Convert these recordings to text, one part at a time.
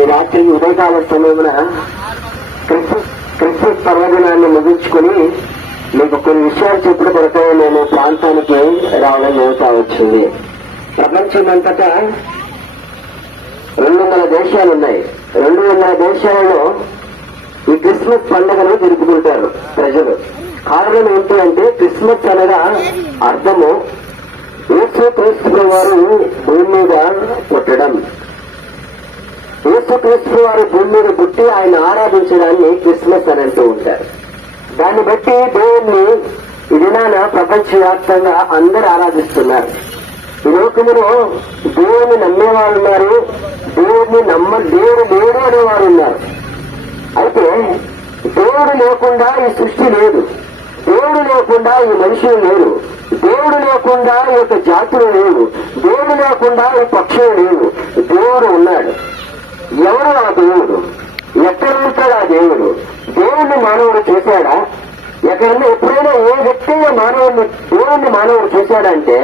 ఈ రాత్రి ఉదయకాల సమయమున క్రిస్తు క్రిస్మస్ పర్వదినాన్ని ముగించుకుని మీకు కొన్ని విషయాలు చెప్పుడు కొరకే నేను ప్రాంతానికి రావడం జరుగుతా వచ్చింది ప్రపంచమంతటా రెండు వందల దేశాలు ఉన్నాయి రెండు వందల దేశాలలో ఈ క్రిస్మస్ పండుగను జరుపుకుంటారు ప్రజలు కారణం ఏంటి అంటే క్రిస్మస్ అనగా అర్థము యేసు క్రీస్తు వారు భూమి మీద పుట్టడం ఏసుక్రీస్తు వారి భూమి మీద పుట్టి ఆయన ఆరాధించడాన్ని క్రిస్మస్ అని అంటూ ఉంటారు దాన్ని బట్టి దేవుణ్ణి ఈ దినాన ప్రపంచవ్యాప్తంగా అందరు ఆరాధిస్తున్నారు ఈ లోకంలో దేవుని నమ్మేవారు ఉన్నారు దేవుడిని నమ్మ దేవుడు లేడు అనేవారు ఉన్నారు అయితే దేవుడు లేకుండా ఈ సృష్టి లేదు దేవుడు లేకుండా ఈ మనుషులు లేరు దేవుడు లేకుండా ఈ యొక్క జాతులు లేవు దేవుడు లేకుండా ఈ పక్షులు లేవు దేవుడు ఉన్నాడు ఎవరు ఆ దేవుడు ఎక్కడ నుంచో ఆ దేవుడు దేవుణ్ణి మానవుడు చేశాడా ఎక్కడన్నా ఎప్పుడైనా ఏ వ్యక్తి మానవుడిని దేవుణ్ణి మానవుడు చేశాడంటే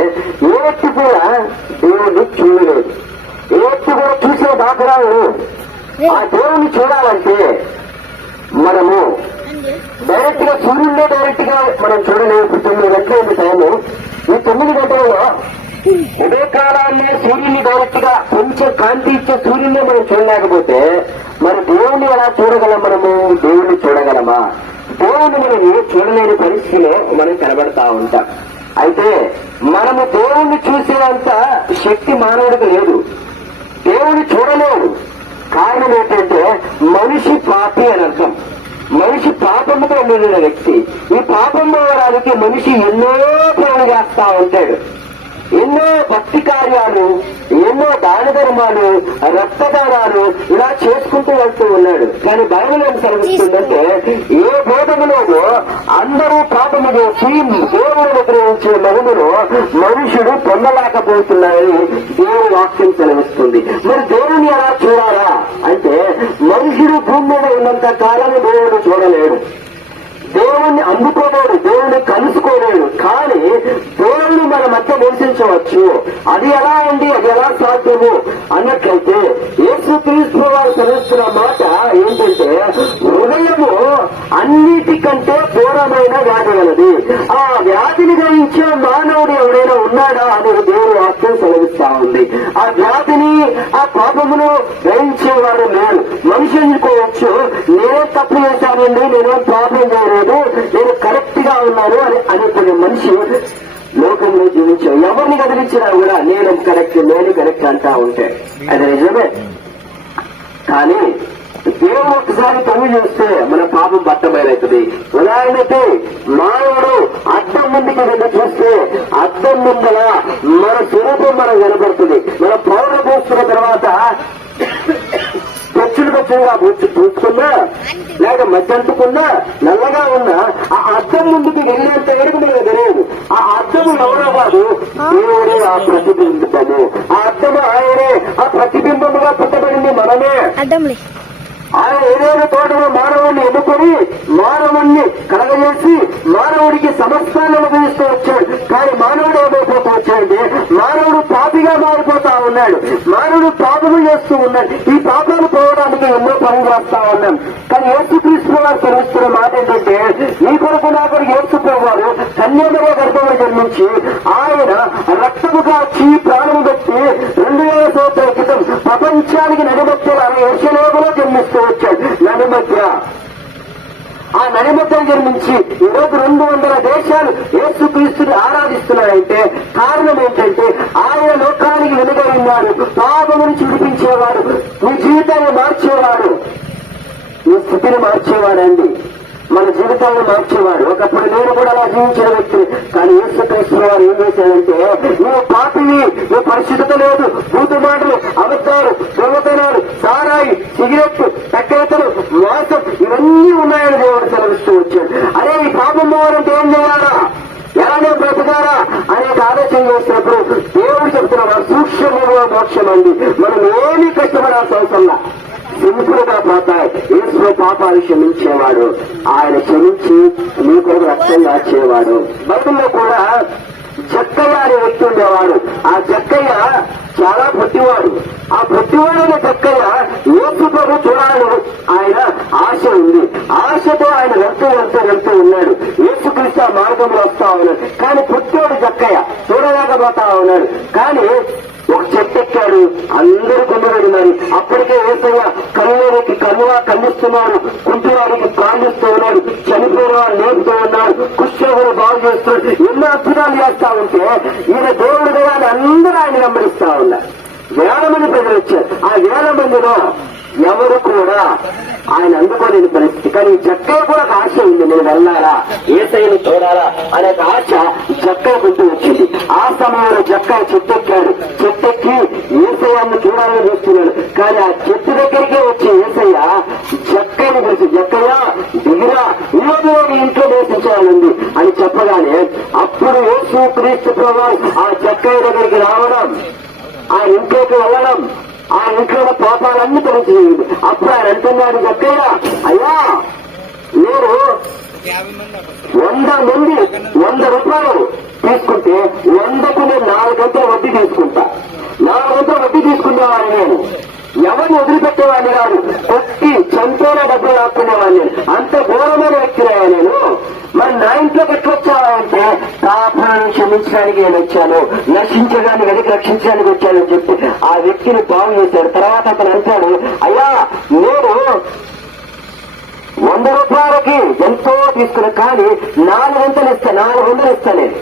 ఏ వ్యక్తి కూడా దేవుణ్ణి చూడలేదు ఏ వ్యక్తి కూడా చూసే దాఖలాలు ఆ దేవుణ్ణి చూడాలంటే మనము డైరెక్ట్ గా సూర్యుడే డైరెక్ట్ గా మనం చూడలేము తొమ్మిది గంటల టైము ఈ తొమ్మిది గంటలలో ఉదయకాలాల్లో సూర్యుని డైరెక్ట్గా కొంచెం కాంతి ఇచ్చే సూర్యుని మనం చూడలేకపోతే మరి దేవుని ఎలా చూడగలం మనము దేవుణ్ణి చూడగలమా దేవుణ్ణి మనం ఏ చూడలేని పరిస్థితిలో మనం కనబడతా ఉంటాం అయితే మనము దేవుణ్ణి చూసేంత శక్తి మానవుడికి లేదు దేవుని చూడలేడు కారణం ఏంటంటే మనిషి పాపి అని అర్థం మనిషి పాపముతో నిండిన వ్యక్తి ఈ పాపం పోవడానికి మనిషి ఎన్నో పనులు చేస్తా ఉంటాడు ఎన్నో భక్తి కార్యాలు ఎన్నో దాన ధర్మాలు రక్తదానాలు ఇలా చేసుకుంటూ వెళ్తూ ఉన్నాడు కానీ బైబిల్ ఏం సెలవిస్తుందంటే ఏ భూతములోనూ అందరూ పాపము చేసి దేవుడు విగ్రహించే మహిమను మనుషుడు పొందలేకపోతున్నాయని దేవుని వాక్యం సెలవిస్తుంది మరి దేవుని ఎలా చూడాలా అంటే మనుషుడు భూమి మీద ఉన్నంత కాలం దేవుడు చూడలేడు దేవుణ్ణి అందుకోలేడు దేవుణ్ణి కలుసుకోలేడు కానీ దేవుడు మన మధ్య నివసించవచ్చు అది ఎలా అండి అది ఎలా సాధ్యము అన్నట్లయితే యేసు క్రీస్తు వారు తెలుస్తున్న మాట ఏంటంటే హృదయము అన్నిటికంటే దూరమైన వ్యాధి గలది ఆ వ్యాధిని గ్రహించే మానవుడు ఎవడైనా ఉన్నాడా అని దేవుడు వాక్యం సెలవిస్తా ఉంది ఆ వ్యాధిని ఆ పాపమును గ్రహించేవారు లేరు మనిషి ఎందుకోవచ్చు నేనే తప్పు చేశానండి నేనేం ప్రాబ్లం చేయలేదు కదిలించు ఎవరిని కదిలించినా కూడా నేను కరెక్ట్ నేను కరెక్ట్ అంటా ఉంటే అది నిజమే కానీ దేవుడు ఒకసారి తవ్వి చేస్తే మన పాపం బట్టమైనది ఉదాహరణకి మానవుడు అద్దం ముందుకి వెళ్ళి చూస్తే అద్దం ముందల మన స్వరూపం మనం కనబడుతుంది మన పౌరులు పోస్తున్న తర్వాత పచ్చగా చూసుకున్నా లేక మధ్యంతుకున్నా నల్లగా ఉన్న ఆ అర్థం ముందుకు వెళ్ళినంత వరకు మీకు తెలియదు ఆ అర్థము ఎవరో కాదు దేవుడే ఆ ప్రతిబింబము ఆ అర్థము ఆయనే ఆ ప్రతిబింబముగా పుట్టబడింది మనమే ఆయన ఏదైనా తోటలో మానవుణ్ణి ఎన్నుకొని మానవుణ్ణి కలగజేసి మానవుడికి సమస్తాన్ని అనుభవిస్తూ వచ్చాడు కానీ మానవుడు ఏమైపోతూ వచ్చాడంటే మానవుడు పాపిగా మారిపోతా ఉన్నాడు మానవుడు పాపము చేస్తూ ఉన్నాడు ఈ పాపాలు పోవడానికి పని చేస్తా ఉన్నాం కానీ యేసుక్రీస్తు వారు తెలుస్తున్న మాట ఏంటంటే ఈ కొరకు నా కొరకు యేసుప్రభు వారు కన్యామయ గర్భంలో జన్మించి ఆయన రక్తము కాచి ప్రాణం పెట్టి రెండు వేల సంవత్సరాల క్రితం ప్రపంచానికి ఏసులో కూడా జన్మిస్తూ వచ్చాడు నడిమధ్య ఆ నడిముద్ర దగ్గర నుంచి ఈరోజు రెండు వందల దేశాలు క్రీస్తుని ఆరాధిస్తున్నాయంటే కారణం ఏంటంటే ఆయన లోకానికి వెలుగై ఉన్నాడు పాపం నుంచి విడిపించేవాడు మీ జీవితాన్ని మార్చేవాడు మీ స్థితిని మార్చేవాడండి మన జీవితాన్ని మార్చేవాడు ఒకప్పుడు నేను కూడా అలా జీవించిన వ్యక్తిని కానీ క్రీస్తుని వారు ఏం చేశాడంటే నువ్వు పాపిని నువ్వు పరిశుద్ధత లేదు భూతమాటలు అబద్ధాలు దొంగతనాలు సారాయి సిగరెట్ తక్కెతలు మాసం ఇవన్నీ ఉన్నాయని దేవుడు పరిపాలిస్తూ వచ్చాడు అరే ఈ పాపం పోవాలంటే ఏం చేయాలా ఎలా నేను బ్రతకాలా అనేక ఆలోచన చేసినప్పుడు దేవుడు చెప్తున్నా సూక్ష్మంగా మోక్షం అండి మనం ఏమీ కష్టపడాల్సిన అవసరంలా సింపుల్ గా పోతాయి ఏసులో పాపాలు క్షమించేవాడు ఆయన క్షమించి మీ కొరకు రక్తం దాచేవాడు బైబిల్లో కూడా చక్కయ్య అనే వ్యక్తి ఉండేవాడు ఆ చక్కయ్య చాలా పొట్టివాడు ఆ పొట్టివాడైన చక్కయ్య యేసు ప్రభు చూడాలని ఆయన ఆశ ఉంది ఆశతో ఆయన వెళ్తూ వెళ్తూ వెళ్తూ ఉన్నాడు యేసుక్రీస్తు క్రిస్త మార్గంలో వస్తా ఉన్నాడు కానీ పొట్టివాడు చక్కయ్య చూడలేకపోతా ఉన్నాడు కానీ ఒక చెట్టు ఎక్కాడు అందరూ గుమ్మడు మరి అప్పటికే ఏసయ్య కన్నులకి కన్నుగా కన్నిస్తున్నాడు కుంటివాడికి ప్రాణిస్తూ ఉన్నాడు ఉన్నారు నేర్పుతూ ఉన్నారు కుష్ఠరోగులు బాగు చేస్తున్నారు ఎన్నో అద్భుతాలు చేస్తా ఉంటే ఈయన దేవుడు వాళ్ళు అందరూ ఆయన గమనిస్తా ఉన్నారు వేల మంది ప్రజలు వచ్చారు ఆ వేల మందిలో ఎవరు కూడా ఆయన అందుకోలేని పరిస్థితి కానీ జక్క కూడా ఆశ ఉంది నేను వెళ్ళాలా ఏసైని చూడాలా అనే ఆశ ఆశ జక్కయ్యకుంటూ వచ్చింది ఆ సమయంలో జక్క చెట్టెక్కాడు చెట్టెక్కి ఏసయ్యాన్ని చూడాలని చూస్తున్నాడు కానీ ఆ చెట్టు దగ్గరికే వచ్చి ఏసయ్య జక్క సమర్థమైన ఇంట్లో నేర్పించాలండి అని చెప్పగానే అప్పుడు యేసు క్రీస్తు ప్రభావం ఆ చక్కయ్య దగ్గరికి రావడం ఆ ఇంట్లోకి వెళ్ళడం ఆ ఇంట్లో పాపాలన్నీ తొలగించేది అప్పుడు ఆయన అంటున్నాడు చక్కయ్య అయ్యా మీరు వంద మంది వంద రూపాయలు తీసుకుంటే వందకు నేను నాలుగు వడ్డీ తీసుకుంటా నాలుగు వడ్డీ వడ్డీ వాళ్ళు నేను ఎవరిని వదిలిపెట్టేవాడిని కాదు కొట్టి చంపేలా డబ్బులు లాక్కునేవాడిని అంత ఘోరమైన వ్యక్తినయ్యా నేను మరి నా ఇంట్లో ఎట్లొచ్చావంటే పాపాలను క్షమించడానికి నేను వచ్చాను నశించడానికి వెనక్కి రక్షించడానికి వచ్చాను అని చెప్పి ఆ వ్యక్తిని బాగు చేశాడు తర్వాత అతను అంటాడు అయ్యా నేను వంద రూపాయలకి ఎంతో తీసుకున్నా కానీ నాలుగు వందలు ఇస్తా నాలుగు వందలు ఇస్తా నేను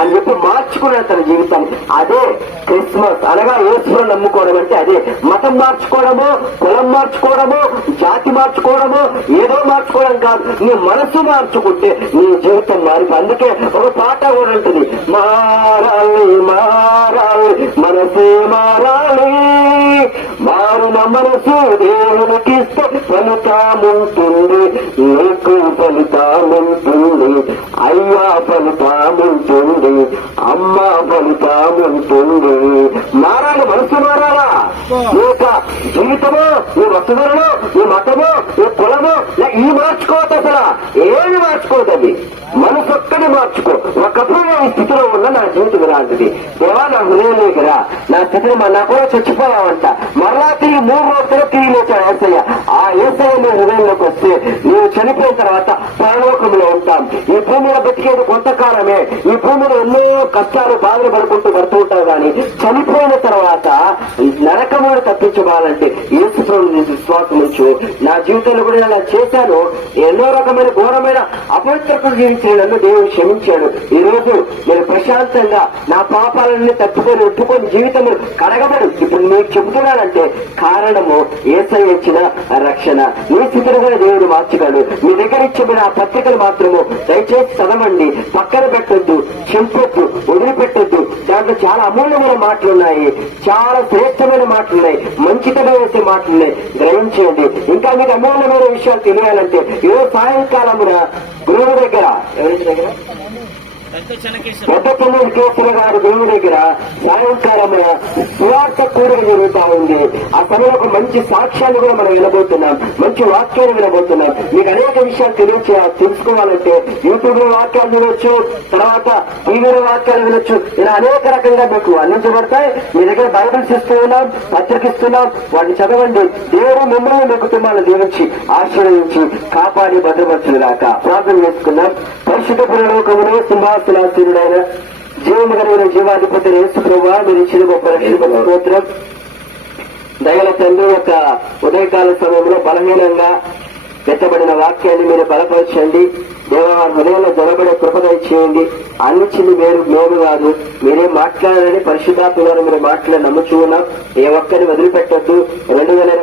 అని చెప్పి మార్చుకున్నాడు తన జీవితాన్ని అదే క్రిస్మస్ అనగా ఏసులో నమ్ముకోవడం అంటే అదే మతం మార్చుకోవడము కులం మార్చుకోవడము జాతి మార్చుకోవడము ఏదో మార్చుకోవడం కాదు నీ మనసు మార్చుకుంటే నీ జీవితం మారి అందుకే ఒక పాట కూడా ఉంటుంది మారాలి మారాలి మనసే మారాలి వారు మనసు దేవునికి ఫలితాముంటుంది నీకు ఫలితాముంటుంది అయ్యా ఫలితాముంటుంది అమ్మ ఫలితాముంటుంది నారాయణ మనసు మారాలా నీ జీవితము నీ వస్తుధరము నీ మతము నీ కులము ఈ మార్చుకోవద్దు అసలు ఏమి మార్చుకోవద్దండి మనసు ఒక్కడి మార్చుకో ఒకప్పుడు నేను స్థితిలో ఉన్న నా జీవితం ఇలాంటిది దేవా నా హృదయం దగ్గర నా స్థితిని నా కూడా చచ్చిపోయావంట మరలా తిరిగి మూడు రోజులు తిరిగి లేచాడు ఏసయ్య ఆ ఏసయ్య నీ హృదయంలోకి వస్తే నేను చనిపోయిన తర్వాత పరలోకంలో ఉంటాం ఈ భూమిలో బతికేది కొంతకాలమే ఈ భూమిలో ఎన్నో కష్టాలు బాధలు పడుకుంటూ పడుతూ ఉంటారు కానీ చనిపోయిన తర్వాత నరకము తప్పించుకోవాలంటే ఏసుప్రభు విశ్వాసం ఉంచు నా జీవితంలో కూడా అలా చేశాను ఎన్నో రకమైన ఘోరమైన అపవిత్రకు జీవించిన నన్ను దేవుడు క్షమించాడు ఈ రోజు నేను ప్రశాంతంగా నా పాపాలన్నీ తప్పుకొని ఒప్పుకొని జీవితం కడగబడు ఇప్పుడు నేను చెబుతున్నానంటే మార్చడానికి కారణము ఏసై ఇచ్చిన రక్షణ మీ స్థితిని కూడా దేవుడు మార్చగలడు మీ దగ్గర ఇచ్చిన ఆ పత్రికలు మాత్రము దయచేసి చదవండి పక్కన పెట్టొద్దు చింపొద్దు వదిలిపెట్టద్దు దాంట్లో చాలా అమూల్యమైన మాటలున్నాయి చాలా శ్రేష్టమైన మాటలున్నాయి మంచితనం వేసే మాటలున్నాయి గ్రహించండి ఇంకా మీకు అమూల్యమైన విషయాలు తెలియాలంటే ఏ సాయంకాలమున గురువు దగ్గర ఎవరి దగ్గర కొట్టపల్లూరు కేసుల గారి దేవుని దగ్గర సాయంకాలమైన సువార్త కూడిక జరుగుతా ఉంది ఆ సమయంలో ఒక మంచి సాక్ష్యాలు కూడా మనం వినబోతున్నాం మంచి వాక్యాలు వినబోతున్నాం మీకు అనేక విషయాలు తెలియచే తెలుసుకోవాలంటే యూట్యూబ్ లో వాక్యాలు వినొచ్చు తర్వాత టీవీలో వాక్యాలు వినొచ్చు ఇలా అనేక రకంగా మీకు అందించబడతాయి మీ దగ్గర బైబిల్స్ ఇస్తూ ఉన్నాం పత్రికిస్తున్నాం వాటిని చదవండి దేవుడు మిమ్మల్ని మీ కుటుంబాలను దీవించి ఆశ్రయించి కాపాడి భద్రపరచులాక ప్రార్థన చేసుకున్నాం పరిశుద్ధ పురలోకములో సింహాస కులాసీనుడైన జీవము కలిగిన జీవాధిపతి యేసు ప్రభా మీరు ఇచ్చిన గొప్ప రక్షణ స్తోత్రం దయల తండ్రి యొక్క ఉదయకాల సమయంలో బలహీనంగా పెట్టబడిన వాక్యాన్ని మీరు బలపరచండి దేవవారి హృదయంలో దొరబడే కృపద ఇచ్చేయండి అన్నిచ్చింది మీరు మేము కాదు మీరే మాట్లాడాలని పరిశుద్ధాత్మ మీరు మాట్లాడి నమ్ముచూ ఉన్నాం ఏ ఒక్కరిని వదిలిపెట్టద్దు రెండు వేల